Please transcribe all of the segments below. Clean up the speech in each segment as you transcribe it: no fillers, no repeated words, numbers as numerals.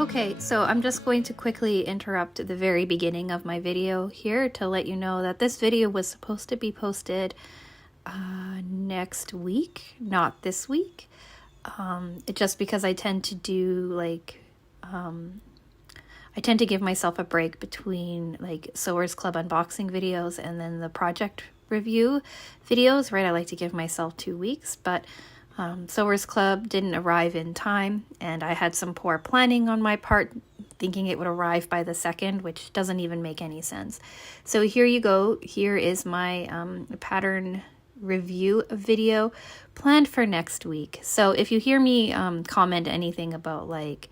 Okay, so I'm just going to quickly interrupt the very beginning of my video here to let you know that this video was supposed to be posted next week, not this week. Just because I tend to do I tend to give myself a break between like Sewers Club unboxing videos and then the project review videos, right? I like to give myself 2 weeks, but Sewers Club didn't arrive in time, and I had some poor planning on my part, thinking it would arrive by the 2nd, which doesn't even make any sense. So here you go. Here is my pattern review video planned for next week. So if you hear me comment anything about like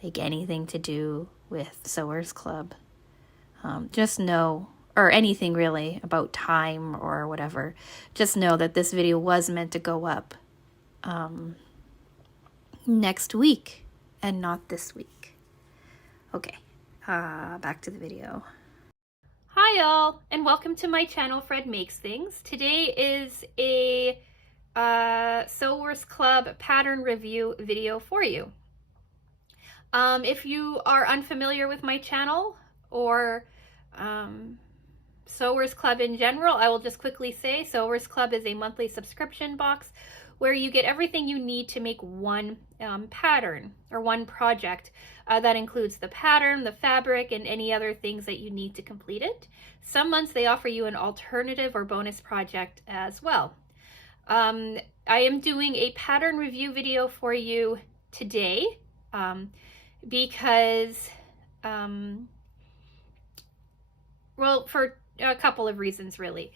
anything to do with Sewers Club, just know, or anything really about time or whatever, just know that this video was meant to go up next week and not this week. Okay, back to the video. Hi y'all, and welcome to my channel, Fred Makes Things. Today is a Sewers Club pattern review video for you. If you are unfamiliar with my channel or Sewers Club in general, I will just quickly say Sewers Club is a monthly subscription box where you get everything you need to make one pattern or one project. That includes the pattern, the fabric, and any other things that you need to complete it. Some months they offer you an alternative or bonus project as well. I am doing a pattern review video for you today because, well, for a couple of reasons really.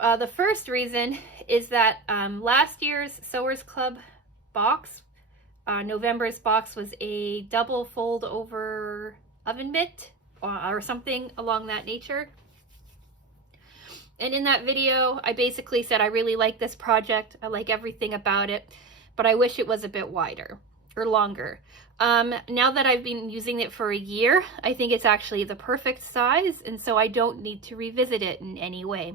The first reason is that last year's Sewers Club box, November's box, was a double fold over oven mitt or something along that nature. And in that video, I basically said I really like this project. I like everything about it, but I wish it was a bit wider or longer. Now that I've been using it for a year, I think it's actually the perfect size, and so I don't need to revisit it in any way.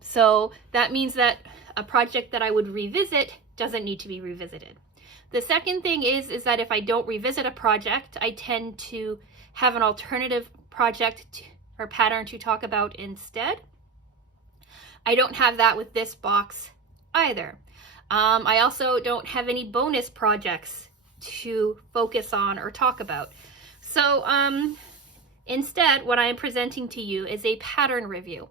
So that means that a project that I would revisit doesn't need to be revisited. The second thing is that if I don't revisit a project, I tend to have an alternative project or pattern to talk about instead. I don't have that with this box either. I also don't have any bonus projects to focus on or talk about. So instead, what I am presenting to you is a pattern review.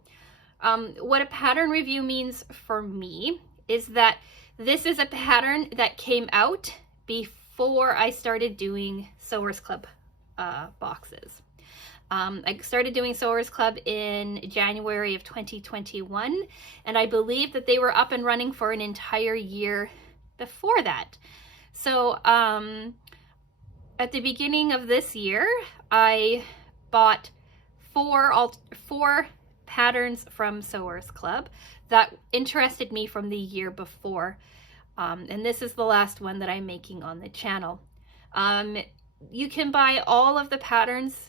What a pattern review means for me is that this is a pattern that came out before I started doing Sewers Club boxes. I started doing Sewers Club in January of 2021, and I believe that they were up and running for an entire year before that. So at the beginning of this year, I bought four patterns from Sewers Club that interested me from the year before, and this is the last one that I'm making on the channel. You can buy all of the patterns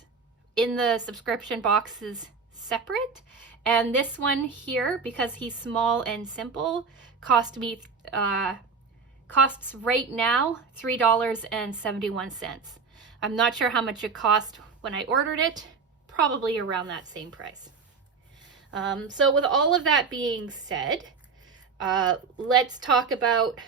in the subscription boxes separate, and this one here, because he's small and simple, costs right now $3.71. I'm not sure how much it cost when I ordered it, probably around that same price. So with all of that being said, let's talk about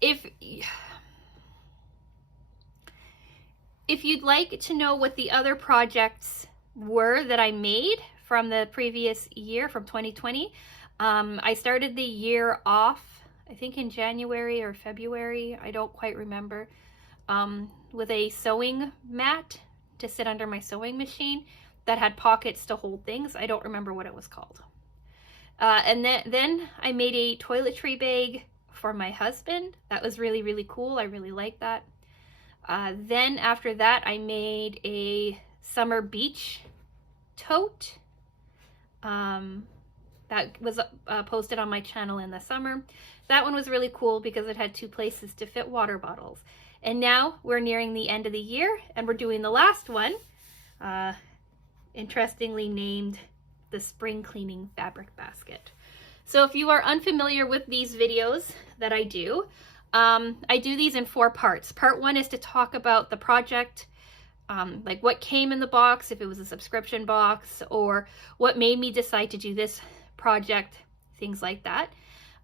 if you'd like to know what the other projects were that I made from the previous year, from 2020, I started the year off, I think in January or February, I don't quite remember, with a sewing mat to sit under my sewing machine that had pockets to hold things. I don't remember what it was called. And then I made a toiletry bag for my husband. That was really, really cool. I really liked that. Then after that, I made a summer beach tote. That was posted on my channel in the summer. That one was really cool because it had 2 places to fit water bottles. And now we're nearing the end of the year, and we're doing the last one, interestingly named the spring cleaning fabric basket. So if you are unfamiliar with these videos that I do these in 4 parts. Part 1 is to talk about the project, like what came in the box, if it was a subscription box, or what made me decide to do this project, things like that.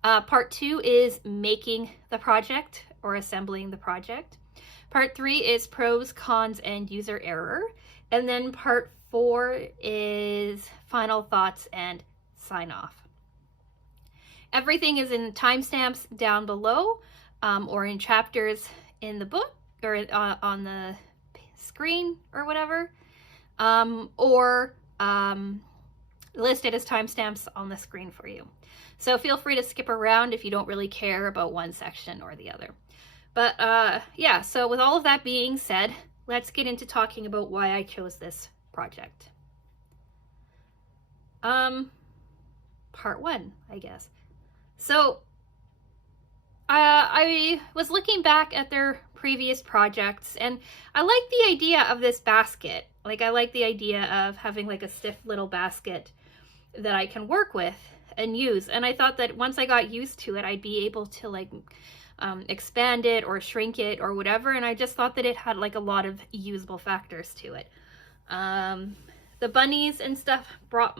Part 2 is making the project or assembling the project. Part 3 is pros, cons, and user error. And then part 4 is final thoughts and sign off. Everything is in timestamps down below, or in chapters in the book, or on the screen or whatever, or listed as timestamps on the screen for you. So feel free to skip around if you don't really care about one section or the other. But yeah, so with all of that being said, let's get into talking about why I chose this project. Part 1, I guess. So I was looking back at their previous projects, and I like the idea of this basket. Like, I like the idea of having like a stiff little basket that I can work with and use. And I thought that once I got used to it, I'd be able to like expand it or shrink it or whatever. And I just thought that it had like a lot of usable factors to it. The bunnies and stuff brought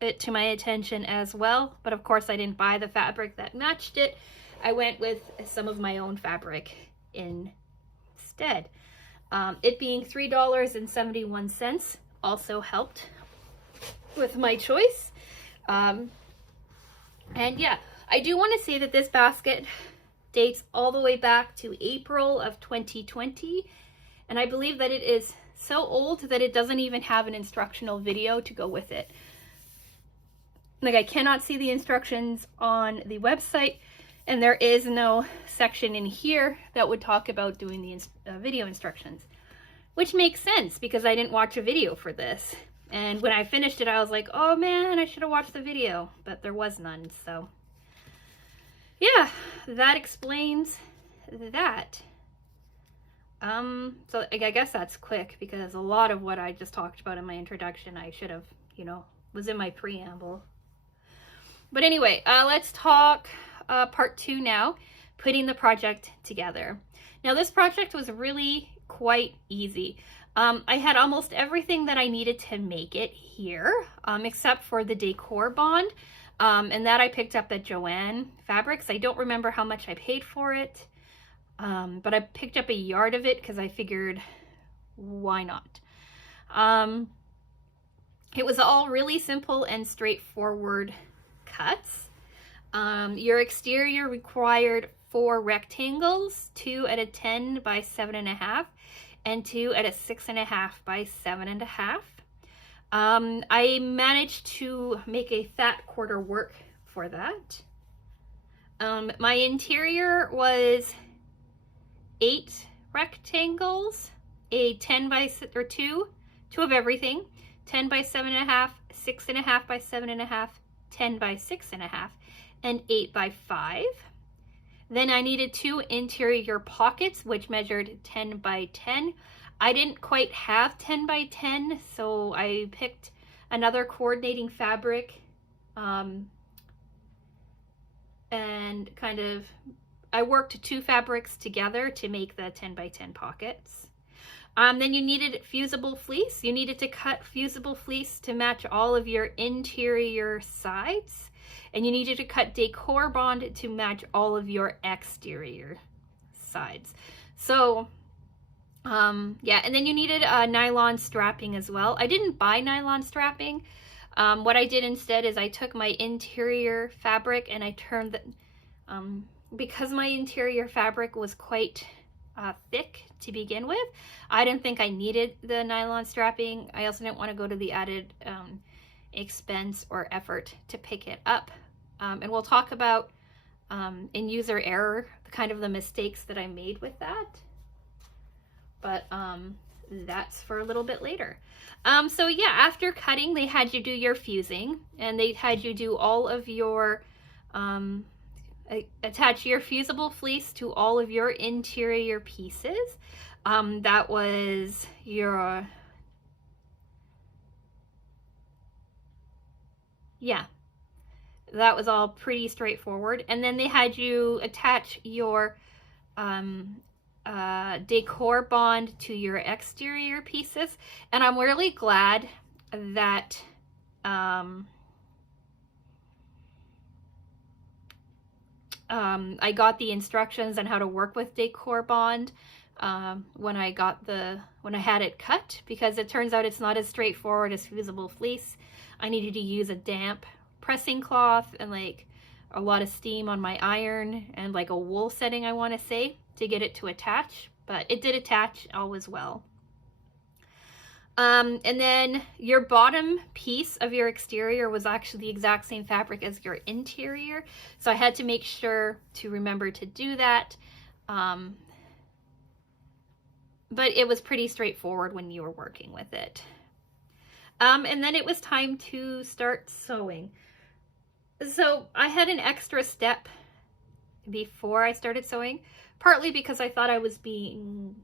it to my attention as well, but of course I didn't buy the fabric that matched it. I went with some of my own fabric instead. It being $3.71 also helped with my choice. And yeah, I do want to say that this basket dates all the way back to April of 2020, and I believe that it is so old that it doesn't even have an instructional video to go with it. Like, I cannot see the instructions on the website, and there is no section in here that would talk about doing the video instructions, which makes sense because I didn't watch a video for this. And when I finished it, I was like, oh man, I should have watched the video, but there was none. So yeah, that explains that. So I guess that's quick because a lot of what I just talked about in my introduction, I should have, was in my preamble. But anyway, let's talk part 2 now, putting the project together. Now, this project was really quite easy. I had almost everything that I needed to make it here, except for the decor bond, and that I picked up at Joann Fabrics. I don't remember how much I paid for it, but I picked up a yard of it because I figured, why not? It was all really simple and straightforward cuts. Your exterior required 4 rectangles, 2 at a 10 by 7.5 and 2 at a 6.5 by 7.5. I managed to make a fat quarter work for that. My interior was 8 rectangles, a 10 by or 2 of everything, 10 by 7.5, 6.5 by 7.5, 10 by 6.5, and 8 by 5. Then I needed 2 interior pockets, which measured 10 by 10. I didn't quite have 10 by 10, so I picked another coordinating fabric, and I worked 2 fabrics together to make the 10 by 10 pockets. Then you needed fusible fleece. You needed to cut fusible fleece to match all of your interior sides. And you needed to cut decor bond to match all of your exterior sides. So, yeah, and then you needed nylon strapping as well. I didn't buy nylon strapping. What I did instead is I took my interior fabric and I turned the, because my interior fabric was quite thick to begin with, I didn't think I needed the nylon strapping. I also didn't want to go to the added expense or effort to pick it up. And we'll talk about in user error, kind of the mistakes that I made with that. But that's for a little bit later. So yeah, after cutting, they had you do your fusing, and they had you do all of your, attach your fusible fleece to all of your interior pieces. That was your, yeah, that was all pretty straightforward. And then they had you attach your decor bond to your exterior pieces. And I'm really glad that I got the instructions on how to work with decor bond when I had it cut, because it turns out it's not as straightforward as fusible fleece. I needed to use a damp pressing cloth and like a lot of steam on my iron and like a wool setting, I want to say, to get it to attach, but it did attach, all was well. And then your bottom piece of your exterior was actually the exact same fabric as your interior, so I had to make sure to remember to do that. But it was pretty straightforward when you were working with it. And then it was time to start sewing. So I had an extra step before I started sewing, partly because I thought I was being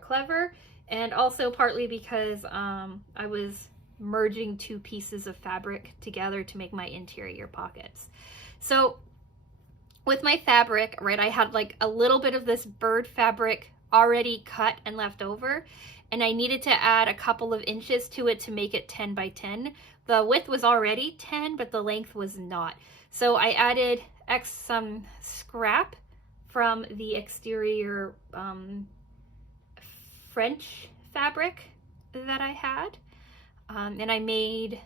clever, and also partly because I was merging two pieces of fabric together to make my interior pockets. So with my fabric, right, I had like a little bit of this bird fabric already cut and left over, and I needed to add a couple of inches to it to make it 10 by 10. The width was already 10, but the length was not. So I added some scrap from the exterior French fabric that I had, and I made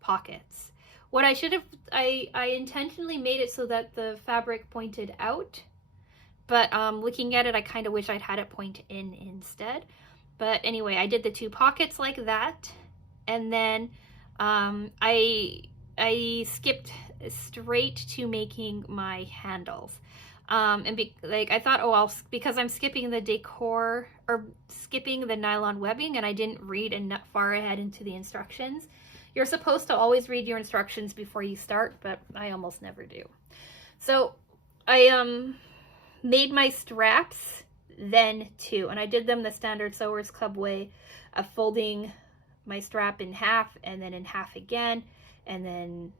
pockets. What I should have, I intentionally made it so that the fabric pointed out, but looking at it, I kind of wish I'd had it point in instead. But anyway, I did the two pockets like that, and then I skipped straight to making my handles. I thought, oh, because I'm skipping the decor or skipping the nylon webbing, and I didn't read enough far ahead into the instructions. You're supposed to always read your instructions before you start, but I almost never do. So I made my straps then too, and I did them the standard Sewers Club way of folding my strap in half and then in half again, and then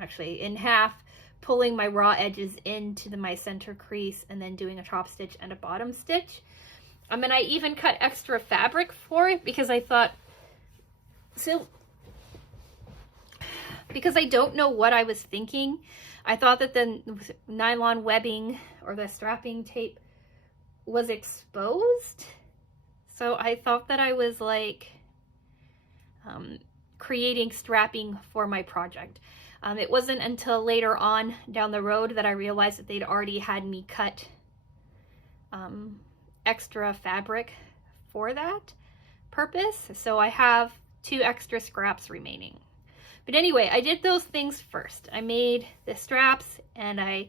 actually in half, pulling my raw edges into my center crease and then doing a top stitch and a bottom stitch. And I even cut extra fabric for it because I thought, because I don't know what I was thinking. I thought that the nylon webbing or the strapping tape was exposed. So I thought that I was like creating strapping for my project. It wasn't until later on down the road that I realized that they'd already had me cut extra fabric for that purpose. So I have 2 extra scraps remaining. But anyway, I did those things first. I made the straps and I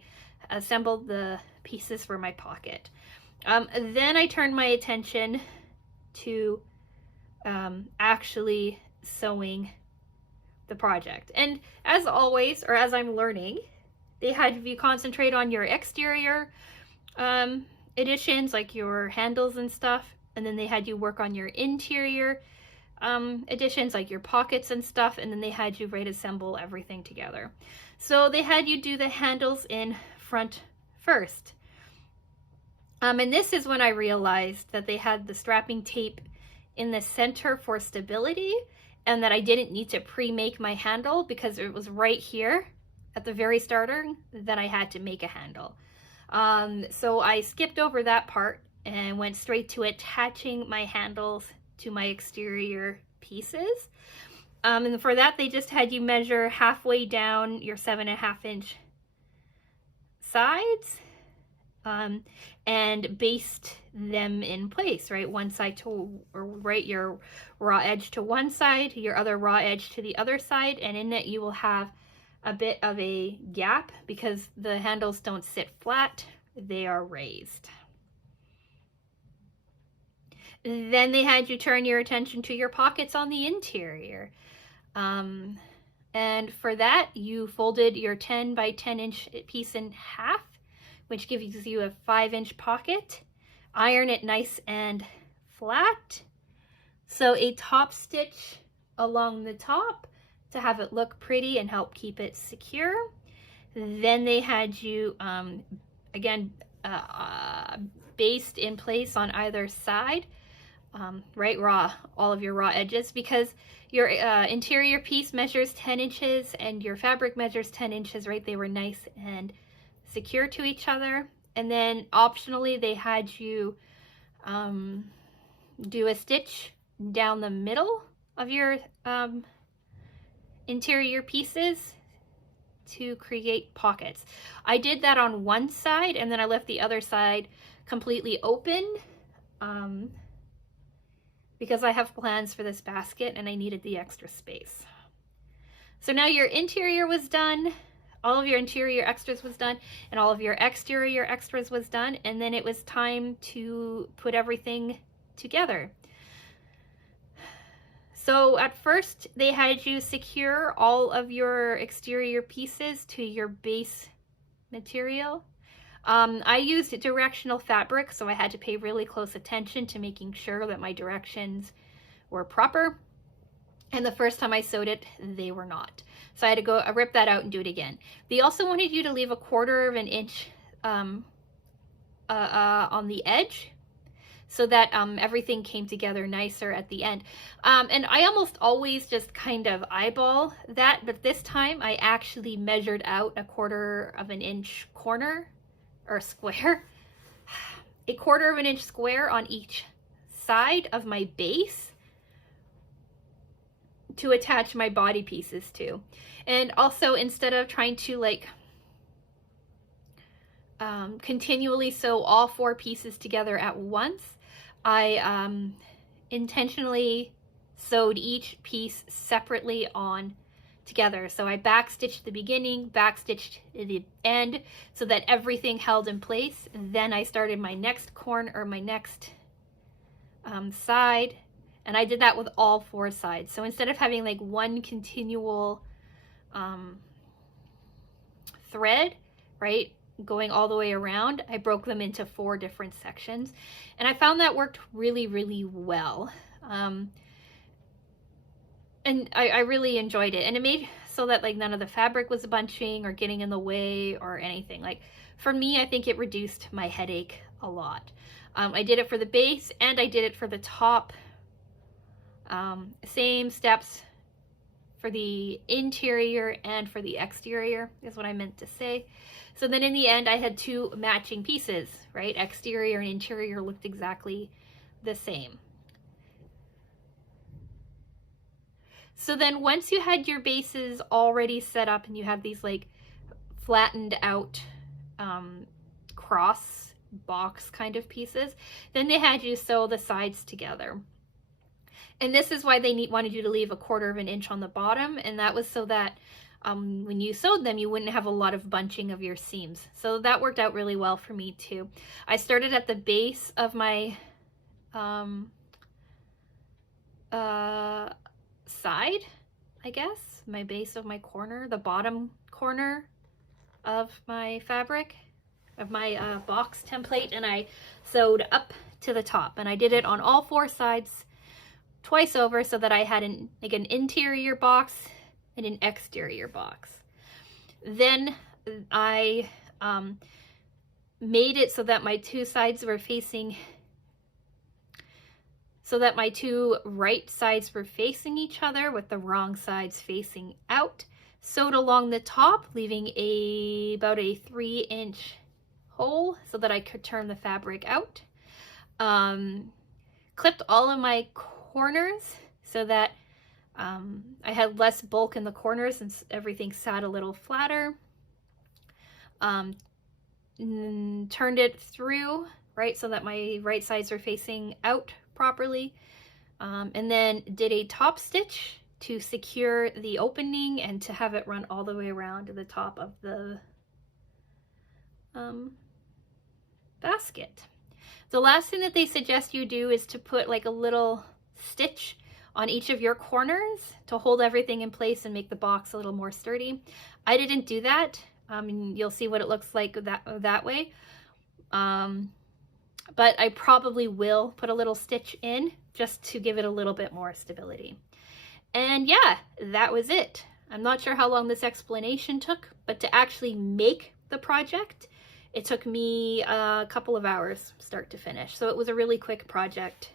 assembled the pieces for my pocket. Then I turned my attention to actually sewing the project. And as always, or as I'm learning, they had you concentrate on your exterior additions, like your handles and stuff, and then they had you work on your interior additions, like your pockets and stuff, and then they had you assemble everything together. So they had you do the handles in front first. And this is when I realized that they had the strapping tape in the center for stability, and that I didn't need to pre-make my handle because it was right here at the very starter that I had to make a handle. So I skipped over that part and went straight to attaching my handles to my exterior pieces. And for that, they just had you measure halfway down your 7.5 inch sides and baste them in place, right? One side to, or right, your raw edge to one side, your other raw edge to the other side, and in it you will have a bit of a gap because the handles don't sit flat, they are raised. Then they had you turn your attention to your pockets on the interior. And for that, you folded your 10 by 10 inch piece in half, which gives you a 5 inch pocket. Iron it nice and flat. So a top stitch along the top to have it look pretty and help keep it secure. Then they had you, again, based in place on either side, right, all of your raw edges, because your interior piece measures 10 inches and your fabric measures 10 inches, right? They were nice and secure to each other. And then optionally, they had you do a stitch down the middle of your interior pieces to create pockets. I did that on one side, and then I left the other side completely open because I have plans for this basket and I needed the extra space. So now your interior was done, all of your interior extras was done, and all of your exterior extras was done, and then it was time to put everything together. So at first they had you secure all of your exterior pieces to your base material. I used directional fabric, so I had to pay really close attention to making sure that my directions were proper. And the first time I sewed it, they were not. So I had to go rip that out and do it again. They also wanted you to leave 1/4 of an inch on the edge, so that everything came together nicer at the end. And I almost always just kind of eyeball that, but this time I actually measured out 1/4 of an inch corner or square, 1/4 of an inch square on each side of my base to attach my body pieces to. And also, instead of trying to like continually sew all 4 pieces together at once, I intentionally sewed each piece separately on together. So I backstitched the beginning, backstitched the end, so that everything held in place. And then I started my next corner, or my next side, and I did that with all 4 sides. So instead of having like one continual thread, right, going all the way around, I broke them into 4 different sections, and I found that worked really, really well. And I really enjoyed it, and it made so that like none of the fabric was bunching or getting in the way or anything. Like for me, I think it reduced my headache a lot. I did it for the base and I did it for the top. Same steps for the interior and for the exterior is what I meant to say. So then in the end, I had 2 matching pieces, right? Exterior and interior looked exactly the same. So then once you had your bases already set up and you had these like flattened out cross box kind of pieces, then they had you sew the sides together. And this is why they wanted you to leave 1/4 of an inch on the bottom, and that was so that when you sewed them, you wouldn't have a lot of bunching of your seams. So that worked out really well for me too. I started at the base of my side, I guess, my base of my corner, the bottom corner of my fabric, of my box template, and I sewed up to the top, and I did it on all 4 sides twice over, so that I had an interior box and an exterior box. Then I made it so that my 2 sides were facing, so that my 2 right sides were facing each other with the wrong sides facing out. Sewed along the top, leaving about a 3-inch hole so that I could turn the fabric out. Clipped all of my corners so that I had less bulk in the corners and everything sat a little flatter. Turned it through, right, so that my right sides are facing out properly. And then did a top stitch to secure the opening and to have it run all the way around to the top of the basket. The last thing that they suggest you do is to put like a little stitch on each of your corners to hold everything in place and make the box a little more sturdy. I didn't do that. You'll see what it looks like that way. But I probably will put a little stitch in just to give it a little bit more stability. And yeah, that was it. I'm not sure how long this explanation took, but to actually make the project, it took me a couple of hours start to finish. So it was a really quick project.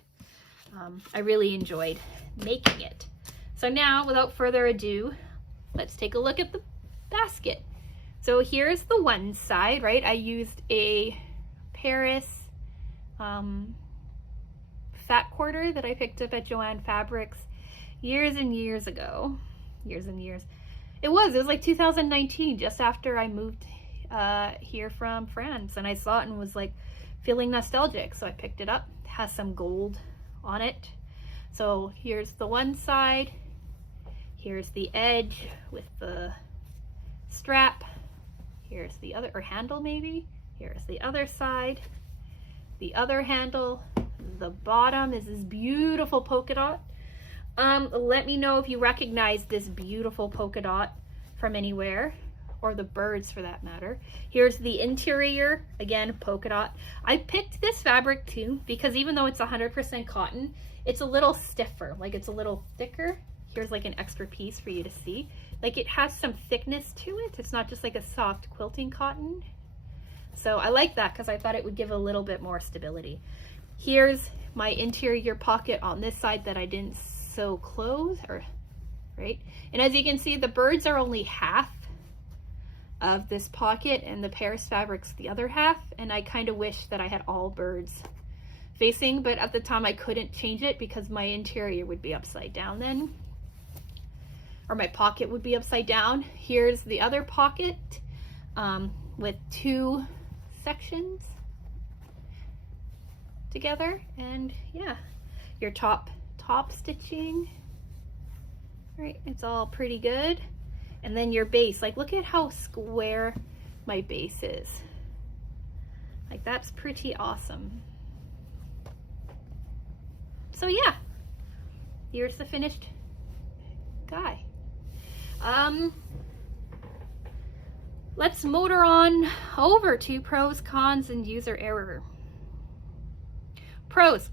I really enjoyed making it. So now, without further ado, let's take a look at the basket. So here's the one side, right? I used a Paris fat quarter that I picked up at Joann Fabrics years and years ago. Years and years. It was like 2019, just after I moved here from France, and I saw it and was like feeling nostalgic. So I picked it up. It has some gold on it. So here's the one side. Here's the edge with the strap. Here's the other, or handle maybe. Here's the other side. The other handle. The bottom is this beautiful polka dot. Let me know if you recognize this beautiful polka dot from anywhere, or the birds for that matter. Here's the interior, again, polka dot. I picked this fabric too because even though it's 100% cotton, it's a little stiffer, like it's a little thicker. Here's like an extra piece for you to see. Like it has some thickness to it. It's not just like a soft quilting cotton. So I like that because I thought it would give a little bit more stability. Here's my interior pocket on this side that I didn't sew close, or right? And as you can see, the birds are only half of this pocket and the Paris fabric's the other half, and I kind of wish that I had all birds facing, but at the time I couldn't change it because my interior would be upside down then, or my pocket would be upside down. Here's the other pocket with two sections together, and yeah, your top stitching, right? It's all pretty good. And then your base, like look at how square my base is. Like that's pretty awesome. So yeah, here's the finished guy. Let's motor on over to pros, cons, and user error. Pros,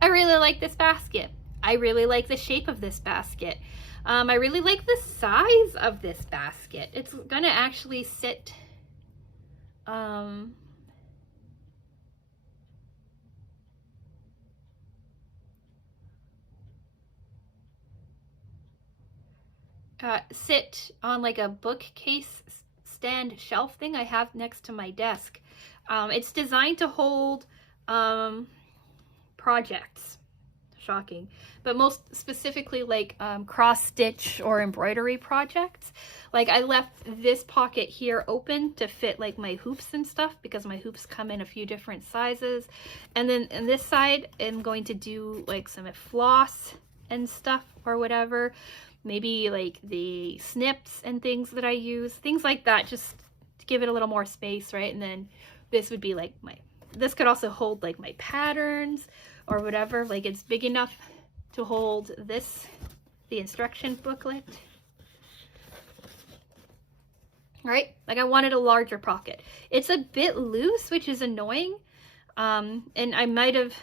I really like this basket. I really like the shape of this basket. I really like the size of this basket. It's gonna actually sit sit on like a bookcase stand shelf thing I have next to my desk. It's designed to hold projects. Shocking, but most specifically like cross stitch or embroidery projects. Like I left this pocket here open to fit like my hoops and stuff because my hoops come in a few different sizes. And then on this side I'm going to do like some floss and stuff or whatever, maybe like the snips and things that I use, things like that, just to give it a little more space, right? And then this would be like this could also hold like my patterns or whatever. Like it's big enough to hold this, the instruction booklet, right? Like I wanted a larger pocket. It's a bit loose, which is annoying. And I might have,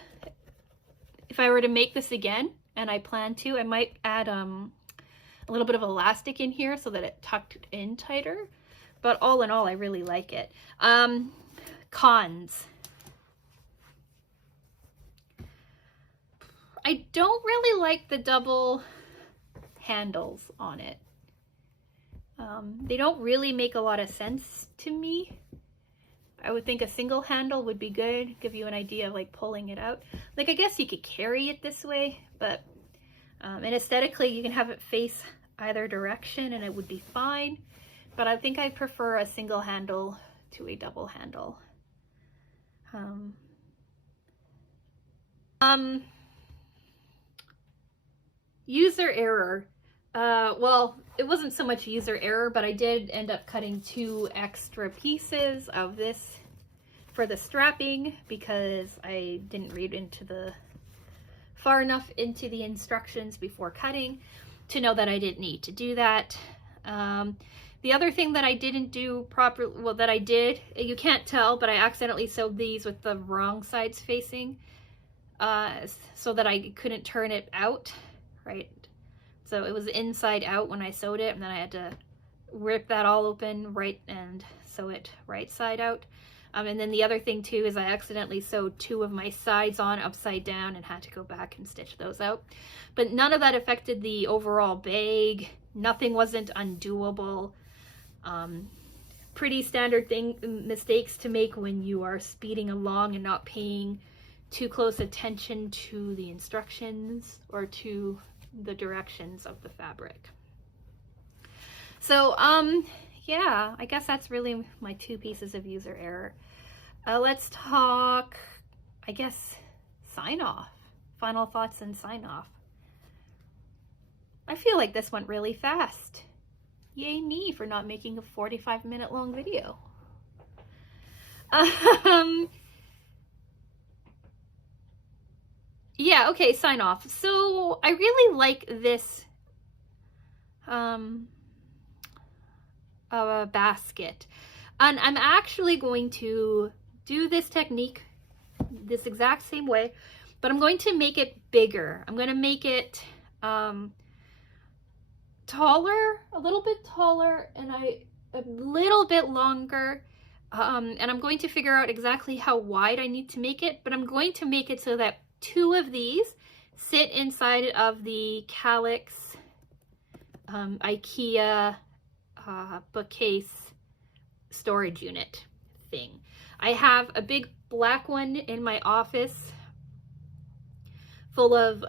if I were to make this again, and I plan to, I might add a little bit of elastic in here so that it tucked in tighter. But all in all, I really like it. Cons. I don't really like the double handles on it. They don't really make a lot of sense to me. I would think a single handle would be good, give you an idea of like pulling it out. Like I guess you could carry it this way, but and aesthetically you can have it face either direction and it would be fine. But I think I prefer a single handle to a double handle. User error. Well, it wasn't so much user error, but I did end up cutting 2 extra pieces of this for the strapping because I didn't read far enough into the instructions before cutting to know that I didn't need to do that. The other thing that I didn't do properly, well, that I did, you can't tell, but I accidentally sewed these with the wrong sides facing so that I couldn't turn it out, right? So it was inside out when I sewed it, and then I had to rip that all open right and sew it right side out. And then the other thing too is I accidentally sewed 2 of my sides on upside down and had to go back and stitch those out. But none of that affected the overall bag. Nothing wasn't undoable. Pretty standard mistakes to make when you are speeding along and not paying too close attention to the instructions or to the directions of the fabric. So, yeah, I guess that's really my 2 pieces of user error. Let's talk, I guess, sign off. Final thoughts and sign off. I feel like this went really fast. Yay me for not making a 45-minute long video. Yeah, okay, sign off. So I really like this basket. And I'm actually going to do this technique this exact same way, but I'm going to make it bigger. I'm going to make it taller, a little bit taller, and a little bit longer. And I'm going to figure out exactly how wide I need to make it, but I'm going to make it so that 2 of these sit inside of the Kallax IKEA bookcase storage unit thing. I have a big black one in my office full of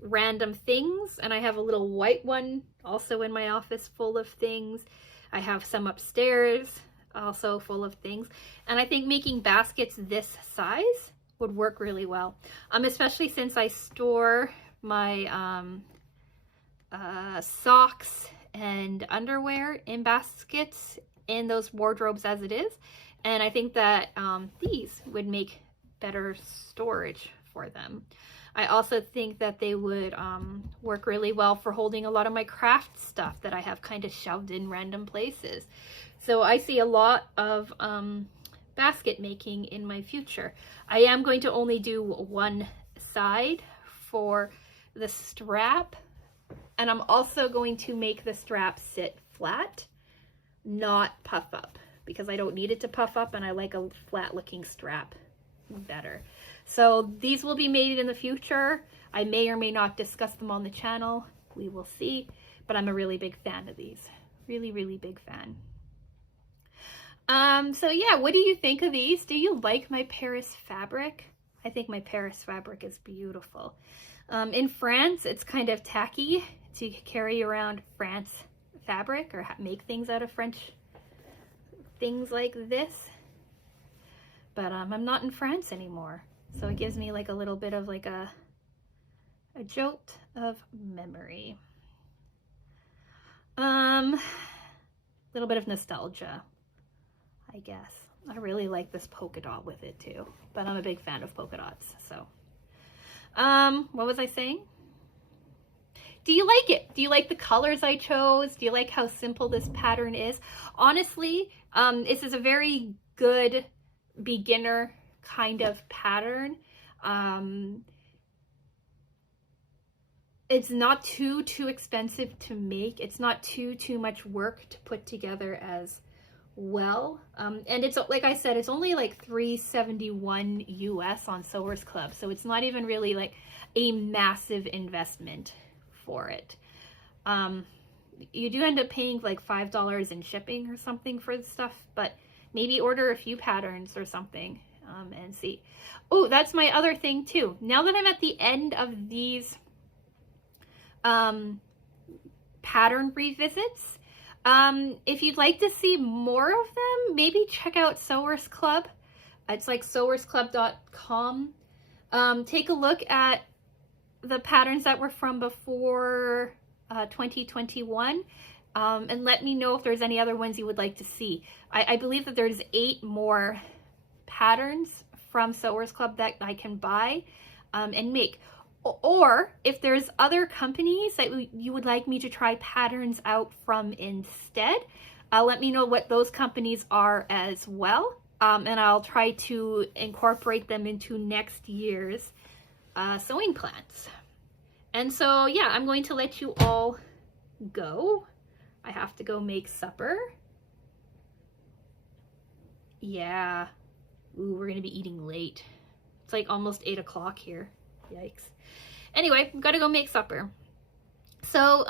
random things, and I have a little white one also in my office full of things. I have some upstairs also full of things, and I think making baskets this size would work really well, especially since I store my socks and underwear in baskets in those wardrobes as it is, and I think that these would make better storage for them. I also think that they would work really well for holding a lot of my craft stuff that I have kind of shoved in random places. So I see a lot of basket making in my future. I am going to only do one side for the strap, and I'm also going to make the strap sit flat, not puff up, because I don't need it to puff up and I like a flat looking strap better. So these will be made in the future. I may or may not discuss them on the channel. We will see, but I'm a really big fan of these. Really, really big fan. So yeah, what do you think of these? Do you like my Paris fabric? I think my Paris fabric is beautiful. In France, it's kind of tacky to carry around France fabric or make things out of French things like this. But I'm not in France anymore, so it gives me like a little bit of like a jolt of memory. Little bit of nostalgia, I guess. I really like this polka dot with it too, but I'm a big fan of polka dots. So, what was I saying? Do you like it? Do you like the colors I chose? Do you like how simple this pattern is? Honestly, this is a very good beginner kind of pattern. It's not too expensive to make. It's not too much work to put together as well. And it's, like I said, it's only like $3.71 US on Sewers Club, so it's not even really like a massive investment for it. You do end up paying like $5 in shipping or something for the stuff, but maybe order a few patterns or something and see. Oh, that's my other thing too. Now that I'm at the end of these pattern revisits, if you'd like to see more of them, maybe check out Sewers Club. It's like sewersclub.com. Take a look at the patterns that were from before 2021, and let me know if there's any other ones you would like to see. I believe that there's 8 more patterns from Sewers Club that I can buy and make. Or if there's other companies that you would like me to try patterns out from instead, let me know what those companies are as well, and I'll try to incorporate them into next year's sewing plans. And so, yeah, I'm going to let you all go. I have to go make supper. Yeah. Ooh, we're going to be eating late. It's like almost 8 o'clock here. Yikes. Anyway, I've got to go make supper. So,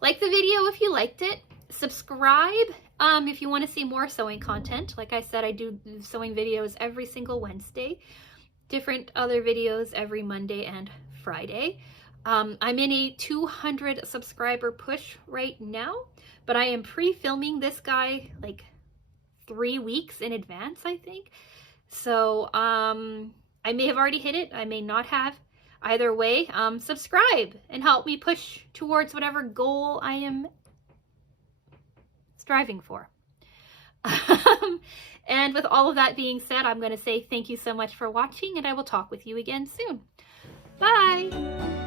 like the video if you liked it. Subscribe if you want to see more sewing content. Like I said, I do sewing videos every single Wednesday. Different other videos every Monday and Friday. I'm in a 200 subscriber push right now, but I am pre-filming this guy like 3 weeks in advance, I think. So I may have already hit it, I may not have. Either way, subscribe and help me push towards whatever goal I am striving for. And with all of that being said, I'm going to say thank you so much for watching, and I will talk with you again soon. Bye!